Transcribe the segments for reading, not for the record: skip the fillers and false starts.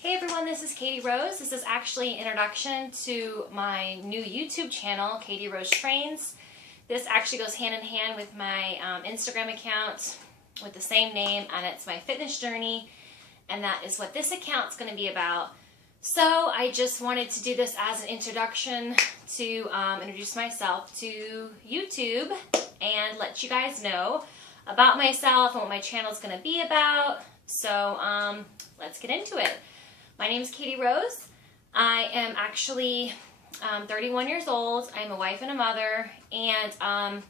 Hey everyone, this is Katy Rose. This is actually an introduction to my new YouTube channel, KatyRoseTrains. This actually goes hand in hand with my Instagram account with the same name, and it's my fitness journey, and that is what this account's going to be about. So I just wanted to do this as an introduction to introduce myself to YouTube and let you guys know about myself and what my channel is going to be about. So let's get into it. My name is Katy Rose. I am actually 31 years old. I'm a wife and a mother, and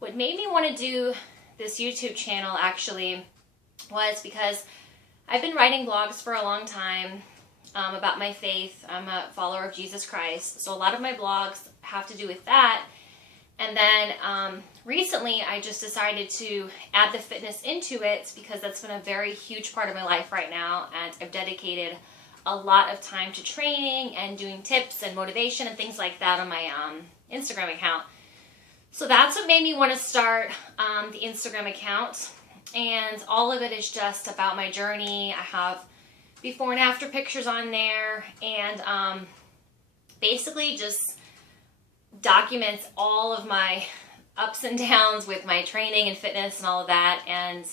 what made me want to do this YouTube channel actually was because I've been writing blogs for a long time about my faith. I'm a follower of Jesus Christ, so a lot of my blogs have to do with that. And then recently I just decided to add the fitness into it because that's been a very huge part of my life right now, and I've dedicated a lot of time to training and doing tips and motivation and things like that on my Instagram account. So that's what made me want to start the Instagram account, and all of it is just about my journey. I have before and after pictures on there, and basically just documents all of my ups and downs with my training and fitness and all of that, and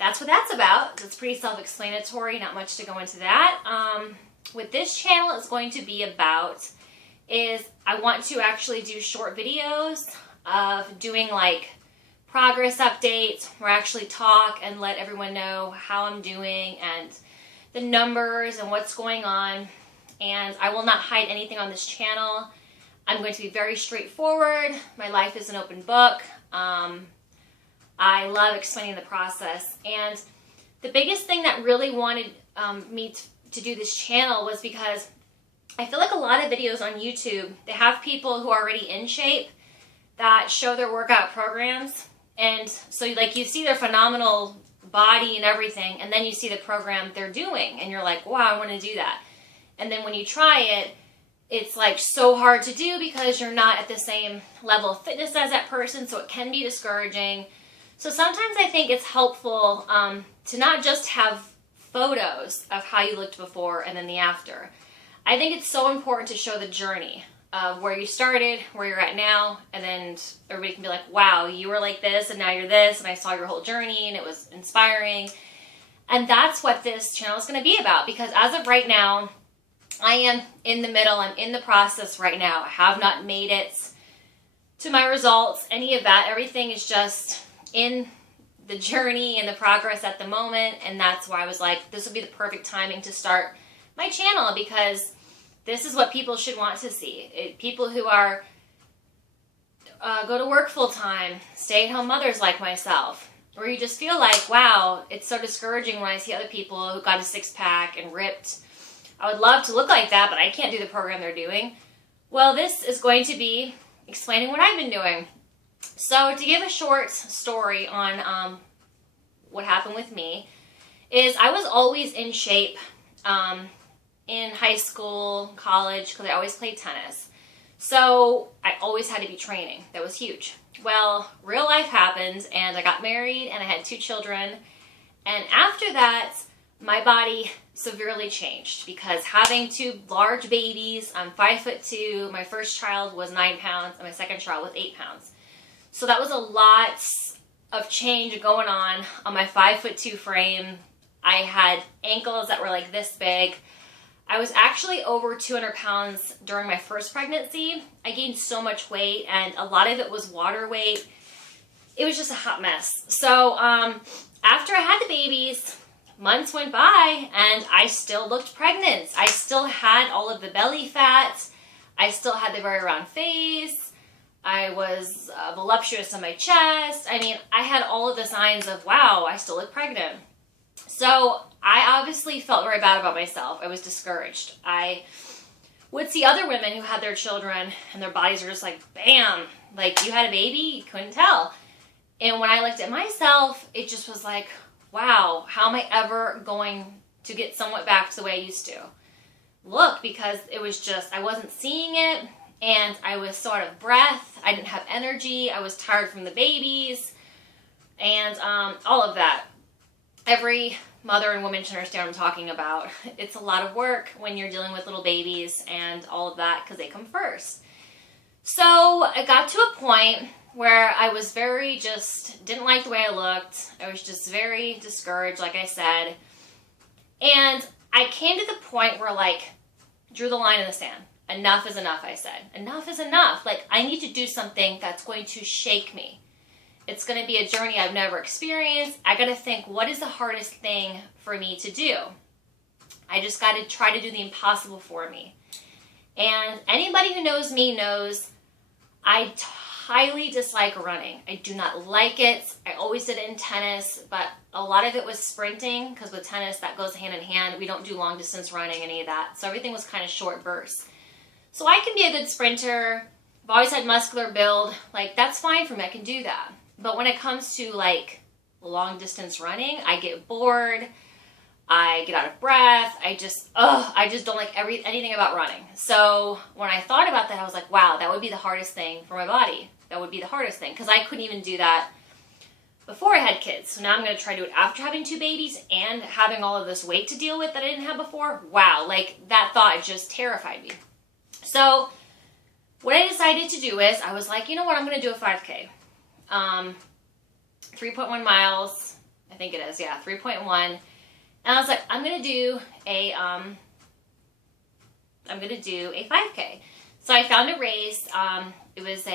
that's what that's about. It's pretty self-explanatory, not much to go into that. What this channel is going to be about is I want to actually do short videos of doing like progress updates where I actually talk and let everyone know how I'm doing and the numbers and what's going on. And I will not hide anything on this channel. I'm going to be very straightforward. My life is an open book. I love explaining the process, and the biggest thing that really wanted me to do this channel was because I feel like a lot of videos on YouTube, they have people who are already in shape that show their workout programs, and so like you see their phenomenal body and everything, and then you see the program they're doing, and you're like, wow, I want to do that. And then when you try it, it's like so hard to do because you're not at the same level of fitness as that person, so it can be discouraging. So sometimes I think it's helpful to not just have photos of how you looked before and then the after. I think it's so important to show the journey of where you started, where you're at now, and then everybody can be like, wow, you were like this and now you're this, and I saw your whole journey and it was inspiring. And that's what this channel is going to be about, because as of right now, I am in the middle. I'm in the process right now. I have not made it to my results, any of that. Everything is just in the journey and the progress at the moment, and that's why I was like, this would be the perfect timing to start my channel, because this is what people should want to see. People who are go to work full-time, stay-at-home mothers like myself, where you just feel like, wow, it's so discouraging when I see other people who got a six-pack and ripped. I would love to look like that, but I can't do the program they're doing. Well, this is going to be explaining what I've been doing. So to give a short story on what happened with me is I was always in shape in high school, college, because I always played tennis. So I always had to be training. That was huge. Well, real life happened, and I got married, and I had 2 children. And after that, my body severely changed because having 2 large babies, I'm 5'2", my first child was 9 pounds, and my second child was 8 pounds. So that was a lot of change going on my 5'2" frame. I had ankles that were like this big. I was actually over 200 pounds during my first pregnancy. I gained so much weight, and a lot of it was water weight. It was just a hot mess. So after I had the babies, months went by, and I still looked pregnant. I still had all of the belly fat. I still had the very round face. I was voluptuous on my chest. I mean, I had all of the signs of, wow, I still look pregnant. So I obviously felt very bad about myself. I was discouraged. I would see other women who had their children and their bodies were just like, bam, like you had a baby, you couldn't tell. And when I looked at myself, it just was like, wow, how am I ever going to get somewhat back to the way I used to look? Because it was just, I wasn't seeing it. And I was so out of breath. I didn't have energy. I was tired from the babies and all of that. every mother and woman should understand what I'm talking about. It's a lot of work when you're dealing with little babies and all of that because they come first. So I got to a point where I was didn't like the way I looked. I was just very discouraged, like I said. And I came to the point where, like, drew the line in the sand. Enough is enough, I said. Enough is enough. Like, I need to do something that's going to shake me. It's going to be a journey I've never experienced. I got to think, what is the hardest thing for me to do? I just got to try to do the impossible for me. And anybody who knows me knows I highly dislike running. I do not like it. I always did it in tennis, but a lot of it was sprinting, because with tennis, that goes hand in hand. We don't do long distance running, any of that. So everything was kind of short bursts. So I can be a good sprinter. I've always had muscular build. Like, that's fine for me. I can do that. But when it comes to, like, long distance running, I get bored. I get out of breath. I just don't like anything about running. So when I thought about that, I was like, wow, that would be the hardest thing for my body. That would be the hardest thing, because I couldn't even do that before I had kids. So now I'm going to try to do it after having 2 babies and having all of this weight to deal with that I didn't have before. Wow, like, that thought just terrified me. So what I decided to do is, I was like, you know what, I'm going to do a 5K. 3.1 miles, I think it is, yeah, 3.1. And I was like, I'm going to do a 5K. So I found a race. It was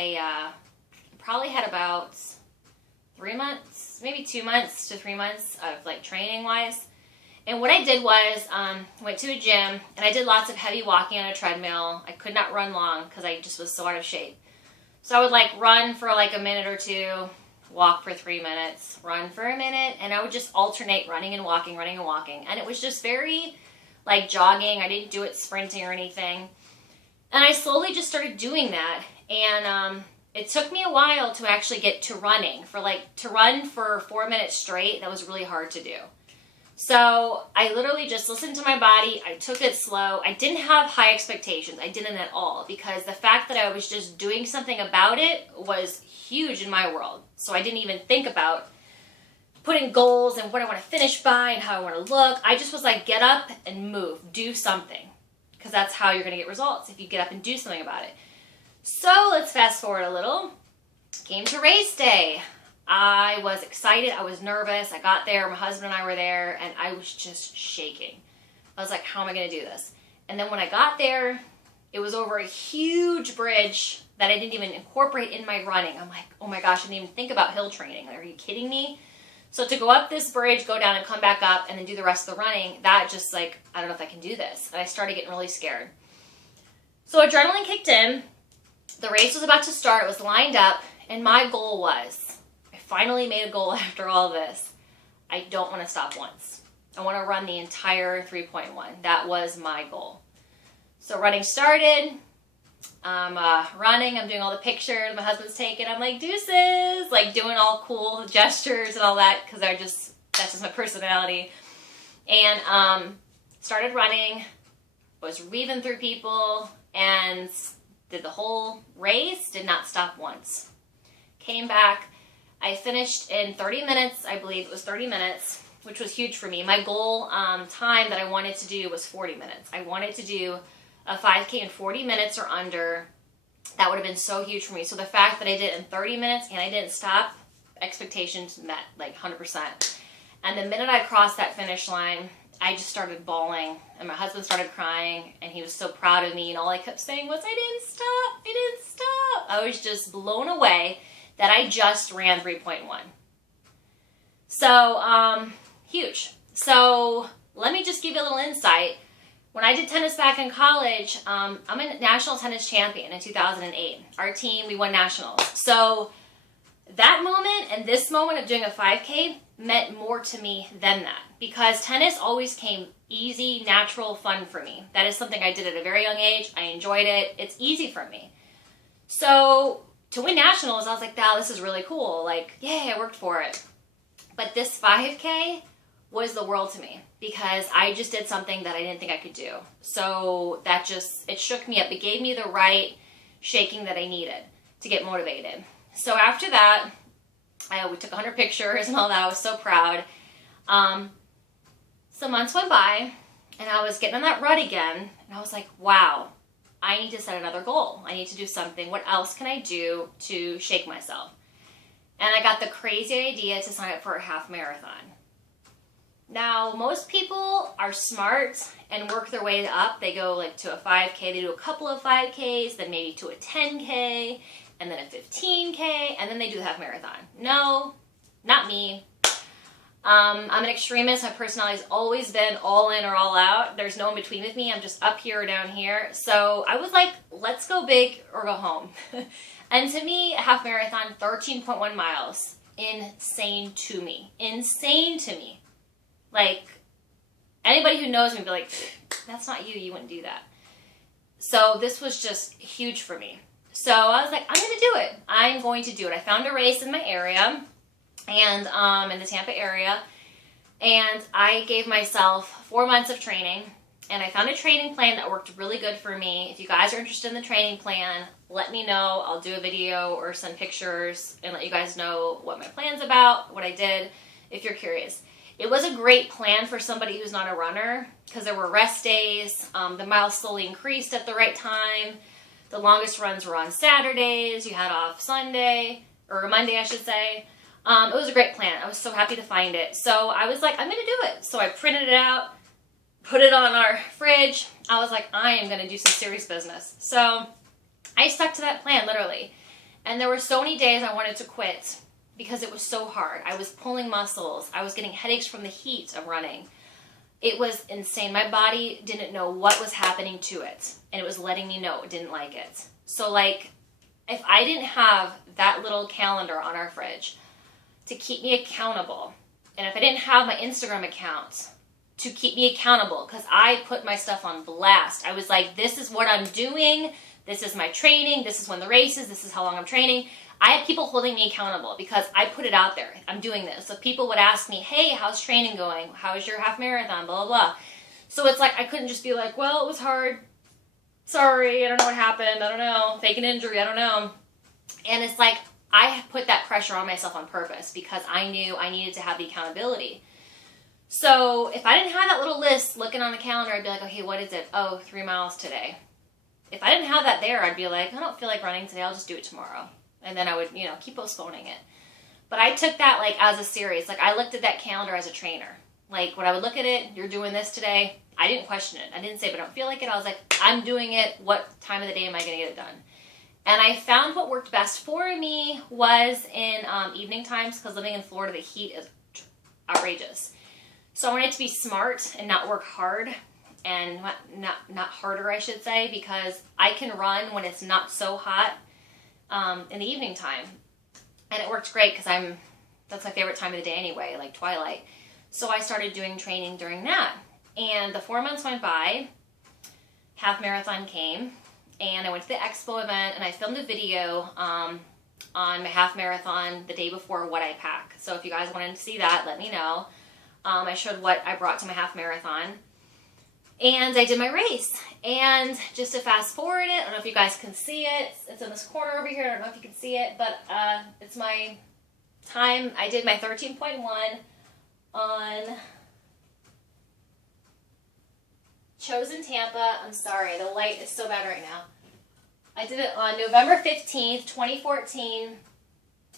probably had about 3 months, maybe 2 months to 3 months of, like, training wise. And what I did was, went to a gym, and I did lots of heavy walking on a treadmill. I could not run long because I just was so out of shape. So I would, like, run for like a minute or two, walk for 3 minutes, run for a minute, and I would just alternate running and walking, running and walking. And it was just very, like, jogging. I didn't do it sprinting or anything. And I slowly just started doing that. And it took me a while to actually get to running. To run for 4 minutes straight, that was really hard to do. So I literally just listened to my body. I took it slow. I didn't have high expectations. I didn't at all, because the fact that I was just doing something about it was huge in my world. So I didn't even think about putting goals and what I want to finish by and how I want to look. I just was like, get up and move. Do something. Because that's how you're going to get results, if you get up and do something about it. So let's fast forward a little. Came to race day. I was excited. I was nervous. I got there. My husband and I were there, and I was just shaking. I was like, how am I going to do this? And then when I got there, it was over a huge bridge that I didn't even incorporate in my running. I'm like, oh my gosh, I didn't even think about hill training. Like, are you kidding me? So to go up this bridge, go down and come back up, and then do the rest of the running, that just, like, I don't know if I can do this. And I started getting really scared. So adrenaline kicked in. The race was about to start. It was lined up, and my goal was, I finally made a goal after all this. I don't want to stop once. I want to run the entire 3.1. That was my goal. So running started. I'm running. I'm doing all the pictures my husband's taking. I'm like, deuces, like doing all cool gestures and all that, because that's just my personality. And started running. Was weaving through people and did the whole race. Did not stop once. Came back. I finished in 30 minutes. I believe it was 30 minutes, which was huge for me. My goal time that I wanted to do was 40 minutes. I wanted to do a 5K in 40 minutes or under. That would have been so huge for me. So the fact that I did it in 30 minutes and I didn't stop, expectations met, like 100%. And the minute I crossed that finish line, I just started bawling, and my husband started crying, and he was so proud of me, and all I kept saying was, I didn't stop, I didn't stop. I was just blown away that I just ran 3.1. So, huge. So let me just give you a little insight. When I did tennis back in college, I'm a national tennis champion in 2008. Our team, we won nationals. So that moment and this moment of doing a 5K meant more to me than that, because tennis always came easy, natural, fun for me. That is something I did at a very young age. I enjoyed it. It's easy for me. So to win nationals, I was like, wow, this is really cool. Like, yay, I worked for it. But this 5K was the world to me, because I just did something that I didn't think I could do. So that just, it shook me up. It gave me the right shaking that I needed to get motivated. So after that, we took 100 pictures and all that. I was so proud. Some months went by, and I was getting on that rut again, and I was like, wow, I need to set another goal. I need to do something. What else can I do to shake myself? And I got the crazy idea to sign up for a half marathon. Now, most people are smart and work their way up. They go like to a 5K, they do a couple of 5Ks, then maybe to a 10K, and then a 15K, and then they do the half marathon. No, not me. I'm an extremist. My personality's always been all in or all out. There's no in between with me. I'm just up here or down here. So I was like, let's go big or go home. And to me, a half marathon, 13.1 miles, insane to me. Insane to me. Like, anybody who knows me would be like, that's not you. You wouldn't do that. So this was just huge for me. So I was like, I'm going to do it. I'm going to do it. I found a race in my area, and in the Tampa area, and I gave myself 4 months of training, and I found a training plan that worked really good for me. If you guys are interested in the training plan, let me know. I'll do a video or send pictures and let you guys know what my plan's about, what I did, if you're curious. It was a great plan for somebody who's not a runner because there were rest days. The miles slowly increased at the right time. The longest runs were on Saturdays. You had off Sunday, or Monday, I should say. It was a great plan. I was so happy to find it. So I was like, I'm going to do it. So I printed it out, put it on our fridge. I was like, I am going to do some serious business. So I stuck to that plan, literally. And there were so many days I wanted to quit because it was so hard. I was pulling muscles. I was getting headaches from the heat of running. It was insane. My body didn't know what was happening to it. And it was letting me know it didn't like it. So like, if I didn't have that little calendar on our fridge to keep me accountable, and if I didn't have my Instagram account to keep me accountable, because I put my stuff on blast. I was like, this is what I'm doing. This is my training. This is when the race is. This is how long I'm training. I had people holding me accountable because I put it out there. I'm doing this. So people would ask me, hey, how's training going? How's your half marathon? Blah, blah, blah. So it's like, I couldn't just be like, well, it was hard. Sorry, I don't know what happened. I don't know. Fake an injury. I don't know. And it's like, I put that pressure on myself on purpose because I knew I needed to have the accountability. So if I didn't have that little list looking on the calendar, I'd be like, okay, what is it? Oh, 3 miles today. If I didn't have that there, I'd be like, I don't feel like running today. I'll just do it tomorrow. And then I would, keep postponing it. But I took that like as a series. Like I looked at that calendar as a trainer. Like when I would look at it, you're doing this today. I didn't question it. I didn't say, but I don't feel like it. I was like, I'm doing it. What time of the day am I going to get it done? And I found what worked best for me was in evening times because living in Florida, the heat is outrageous. So I wanted to be smart and not work hard and not harder, I should say, because I can run when it's not so hot in the evening time. And it worked great because that's my favorite time of the day anyway, like twilight. So I started doing training during that. And the 4 months went by, half marathon came, and I went to the expo event and I filmed a video on my half marathon the day before what I pack. So if you guys wanted to see that, let me know. I showed what I brought to my half marathon. And I did my race. And just to fast forward it, I don't know if you guys can see it. It's in this corner over here. I don't know if you can see it, but it's my time. I did my 13.1 on Chosen Tampa. I'm sorry, the light is so bad right now. I did it on November 15th, 2014.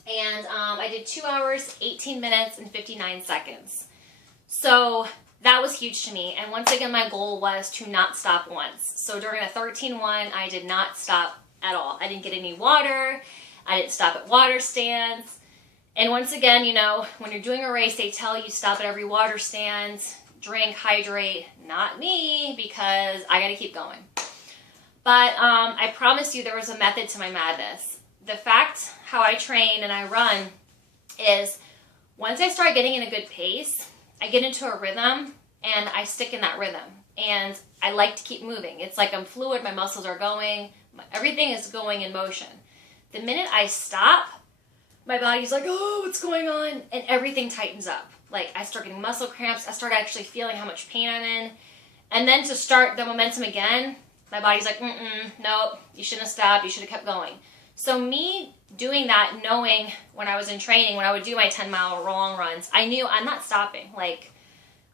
And I did 2 hours, 18 minutes, and 59 seconds. So that was huge to me. And once again, my goal was to not stop once. So during a 13.1, I did not stop at all. I didn't get any water. I didn't stop at water stands. And once again, when you're doing a race, they tell you stop at every water stand, drink, hydrate. Not me, because I got to keep going. But I promise you there was a method to my madness. The fact how I train and I run is once I start getting in a good pace, I get into a rhythm and I stick in that rhythm. And I like to keep moving. It's like I'm fluid, my muscles are going, everything is going in motion. The minute I stop, my body's like, oh, what's going on? And everything tightens up. Like I start getting muscle cramps. I start actually feeling how much pain I'm in. And then to start the momentum again, my body's like, nope, you shouldn't have stopped. You should have kept going. So me doing that, knowing when I was in training, when I would do my 10-mile long runs, I knew I'm not stopping. Like,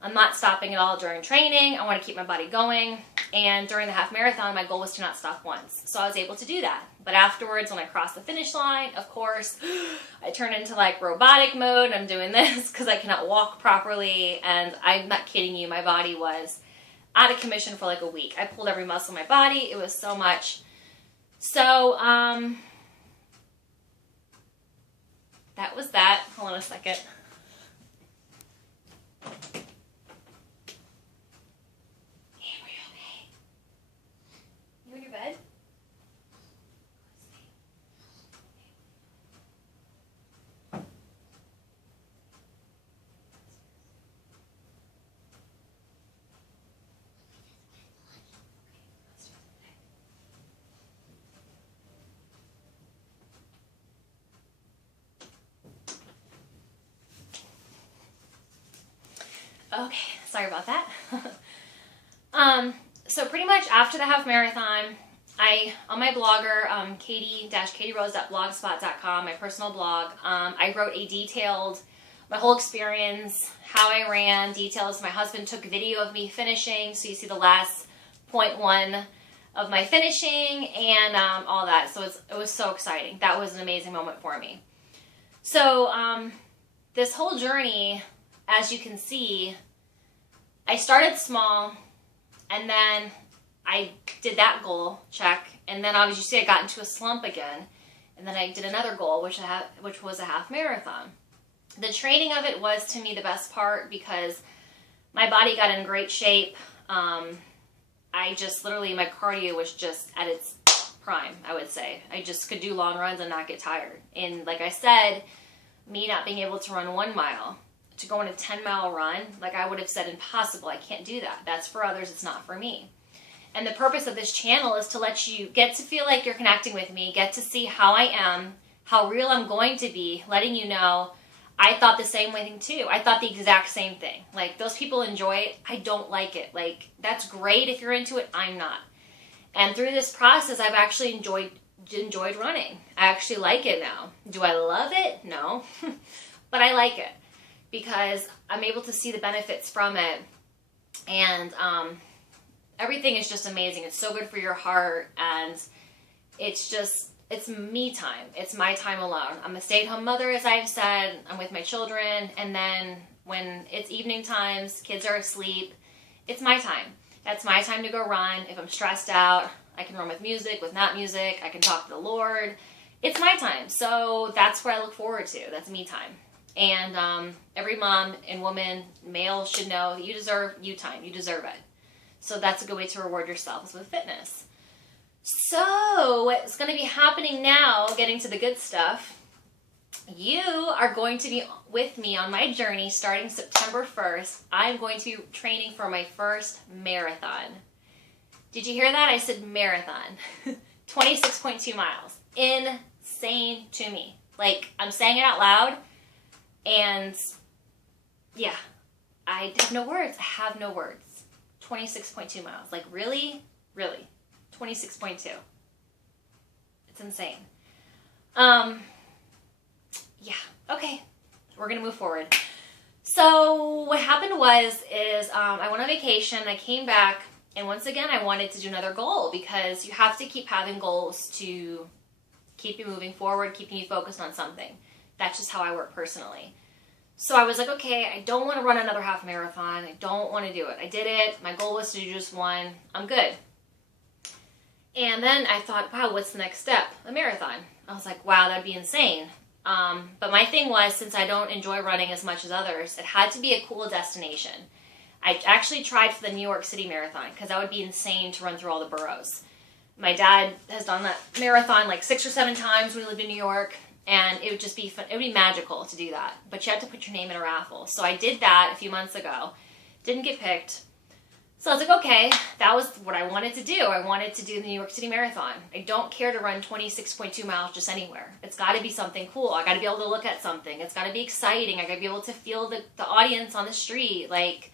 I'm not stopping at all during training. I want to keep my body going. And during the half marathon, my goal was to not stop once. So I was able to do that. But afterwards, when I crossed the finish line, of course, I turned into like robotic mode. I'm doing this because I cannot walk properly. And I'm not kidding you, my body was out of commission for like a week. I pulled every muscle in my body. It was so much. So, that was that. Hold on a second. Bed? Okay, sorry about that. So pretty much after the half marathon, on my blogger, KatyRose.blogspot.com, my personal blog, I wrote my whole experience, how I ran, details. My husband took video of me finishing, so you see the last 0.1 of my finishing and all that. So it was so exciting. That was an amazing moment for me. So this whole journey, as you can see, I started small, and then I did that goal, check, and then obviously I got into a slump again, and then I did another goal, which was a half marathon. The training of it was, to me, the best part because my body got in great shape. My cardio was just at its prime, I would say. I just could do long runs and not get tired. And like I said, me not being able to run 1 mile, to go on a 10-mile run, like I would have said impossible. I can't do that. That's for others. It's not for me. And the purpose of this channel is to let you get to feel like you're connecting with me, get to see how I am, how real I'm going to be, letting you know I thought the same thing too. I thought the exact same thing. Like, those people enjoy it. I don't like it. Like, that's great if you're into it. I'm not. And through this process, I've actually enjoyed running. I actually like it now. Do I love it? No. But I like it because I'm able to see the benefits from it. And everything is just amazing. It's so good for your heart. And it's me time. It's my time alone. I'm a stay-at-home mother, as I've said. I'm with my children. And then when it's evening times, kids are asleep, it's my time. That's my time to go run. If I'm stressed out, I can run with music, with not music. I can talk to the Lord. It's my time. So that's what I look forward to. That's me time. And every mom and woman, male, should know that you deserve you time. You deserve it. So that's a good way to reward yourself with fitness. So what's going to be happening now, getting to the good stuff, you are going to be with me on my journey starting September 1st. I'm going to be training for my first marathon. Did you hear that? I said marathon. 26.2 miles. Insane to me. Like, I'm saying it out loud, and yeah, I have no words. I have no words. 26.2 miles. Like, really? Really? 26.2. It's insane. Yeah, okay. We're going to move forward. So what happened is I went on vacation. I came back, and once again, I wanted to do another goal because you have to keep having goals to keep you moving forward, keeping you focused on something. That's just how I work personally. So I was like, okay, I don't want to run another half marathon. I don't want to do it. I did it. My goal was to do just one. I'm good. And then I thought, wow, what's the next step? A marathon. I was like, wow, that'd be insane. But my thing was, since I don't enjoy running as much as others, it had to be a cool destination. I actually tried for the New York City Marathon because that would be insane to run through all the boroughs. My dad has done that marathon like 6 or 7 times when he lived in New York, and it would just be fun. It would be magical to do that. But you had to put your name in a raffle. So I did that a few months ago. Didn't get picked. So I was like, okay, that was what I wanted to do. I wanted to do the New York City Marathon. I don't care to run 26.2 miles just anywhere. It's got to be something cool. I got to be able to look at something. It's got to be exciting. I got to be able to feel the audience on the street. Like,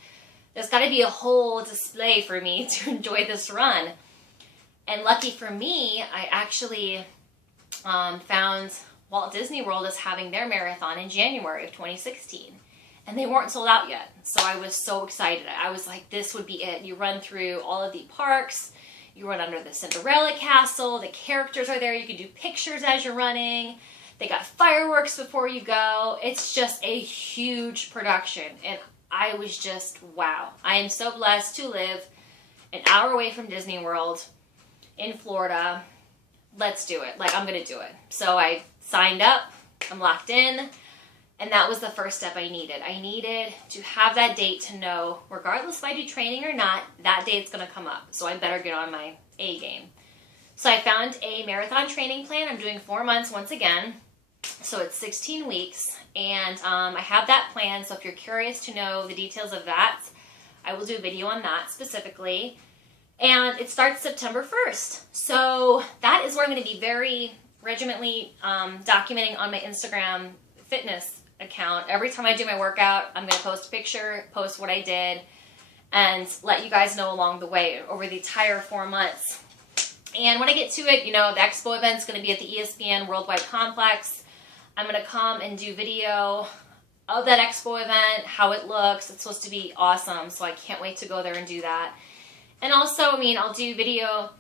there's got to be a whole display for me to enjoy this run. And lucky for me, I actually found Walt Disney World is having their marathon in January of 2016. And they weren't sold out yet. So I was so excited. I was like, this would be it. You run through all of the parks. You run under the Cinderella castle. The characters are there. You can do pictures as you're running. They got fireworks before you go. It's just a huge production. And I was just, wow. I am so blessed to live an hour away from Disney World in Florida. Let's do it. Like, I'm going to do it. So I signed up. I'm locked in. And that was the first step I needed. I needed to have that date to know, regardless if I do training or not, that date's going to come up. So I better get on my A game. So I found a marathon training plan. I'm doing 4 months once again. So it's 16 weeks. And I have that plan. So if you're curious to know the details of that, I will do a video on that specifically. And it starts September 1st. So that is where I'm going to be very regimentally documenting on my Instagram fitness account. Every time I do my workout, I'm going to post a picture, post what I did, and let you guys know along the way over the entire 4 months. And when I get to it, you know, the expo event's going to be at the ESPN Worldwide Complex. I'm going to come and do video of that expo event, how it looks. It's supposed to be awesome, so I can't wait to go there and do that. And also, I mean, I'll do video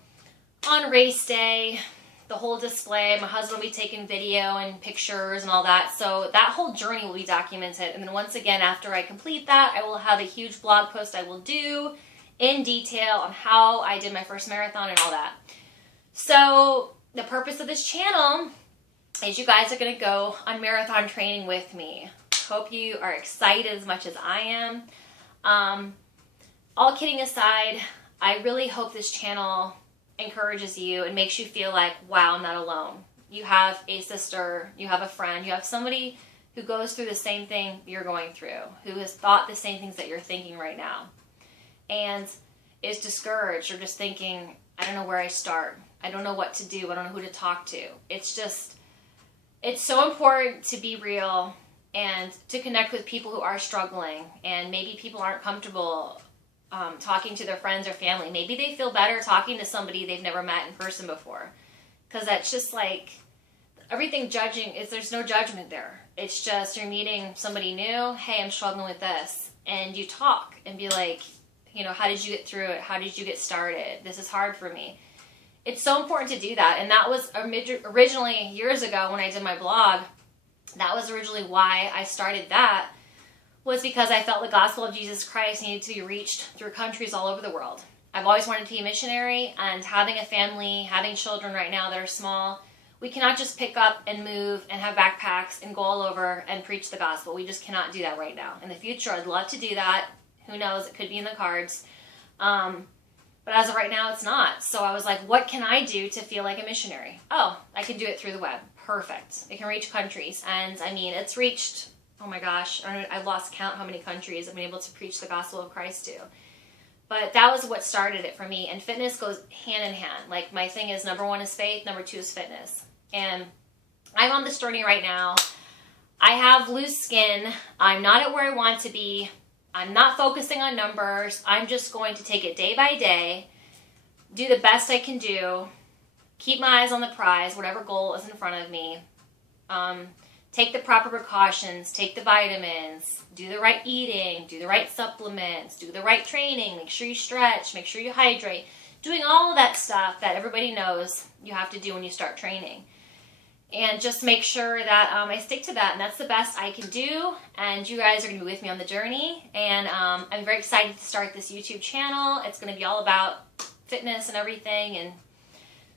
on race day, the whole display. My husband will be taking video and pictures and all that. So that whole journey will be documented. And then once again, after I complete that, I will have a huge blog post I will do in detail on how I did my first marathon and all that. So the purpose of this channel is you guys are going to go on marathon training with me. Hope you are excited as much as I am. All kidding aside, I really hope this channel encourages you and makes you feel like, wow, I'm not alone. You have a sister, you have a friend, you have somebody who goes through the same thing you're going through, who has thought the same things that you're thinking right now, and is discouraged or just thinking, I don't know where I start. I don't know what to do. I don't know who to talk to. It's so important to be real and to connect with people who are struggling, and maybe people aren't comfortable talking to their friends or family. Maybe they feel better talking to somebody they've never met in person before. Because that's just like, everything judging, there's no judgment there. It's just you're meeting somebody new. Hey, I'm struggling with this. And you talk and be like, you know, how did you get through it? How did you get started? This is hard for me. It's so important to do that. And that was originally, years ago when I did my blog, that was originally why I started that, was because I felt the gospel of Jesus Christ needed to be reached through countries all over the world. I've always wanted to be a missionary, and having a family, having children right now that are small, we cannot just pick up and move and have backpacks and go all over and preach the gospel. We just cannot do that right now. In the future, I'd love to do that. Who knows? It could be in the cards. But as of right now, it's not. So I was like, what can I do to feel like a missionary? Oh, I can do it through the web. Perfect. It can reach countries. And I mean, it's reached, oh my gosh, I've lost count how many countries I've been able to preach the gospel of Christ to. But that was what started it for me. And fitness goes hand in hand. Like, my thing is, number one is faith, number two is fitness. And I'm on this journey right now. I have loose skin. I'm not at where I want to be. I'm not focusing on numbers. I'm just going to take it day by day, do the best I can do, keep my eyes on the prize, whatever goal is in front of me, take the proper precautions, take the vitamins, do the right eating, do the right supplements, do the right training, make sure you stretch, make sure you hydrate, doing all of that stuff that everybody knows you have to do when you start training. And just make sure that I stick to that, and that's the best I can do. And you guys are going to be with me on the journey. And I'm very excited to start this YouTube channel. It's going to be all about fitness and everything, and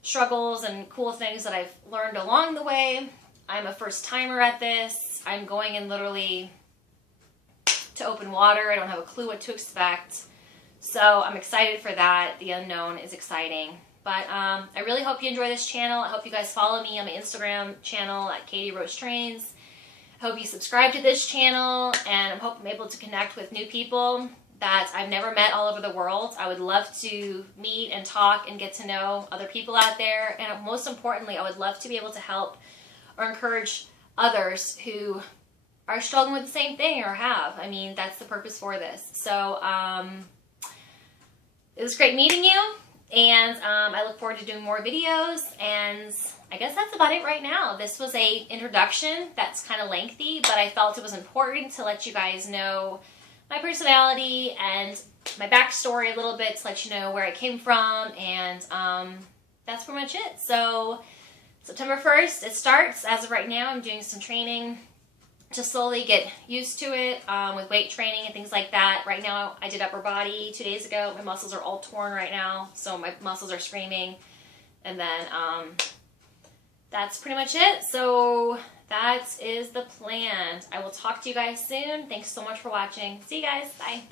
struggles and cool things that I've learned along the way. I'm a first timer at this. I'm going in literally to open water. I don't have a clue what to expect. So I'm excited for that. The unknown is exciting. But I really hope you enjoy this channel. I hope you guys follow me on my Instagram channel at KatyRoseTrains. I hope you subscribe to this channel, and I hope I'm able to connect with new people that I've never met all over the world. I would love to meet and talk and get to know other people out there. And most importantly, I would love to be able to help or encourage others who are struggling with the same thing or have. I mean, that's the purpose for this. So it was great meeting you. And I look forward to doing more videos, and I guess that's about it right now. This was a introduction that's kind of lengthy, but I felt it was important to let you guys know my personality and my backstory a little bit, to let you know where I came from, and that's pretty much it. So September 1st, it starts. As of right now, I'm doing some training to slowly get used to it with weight training and things like that. Right now, I did upper body 2 days ago. My muscles are all torn right now, so my muscles are screaming. And then that's pretty much it. So that is the plan. I will talk to you guys soon. Thanks so much for watching. See you guys. Bye.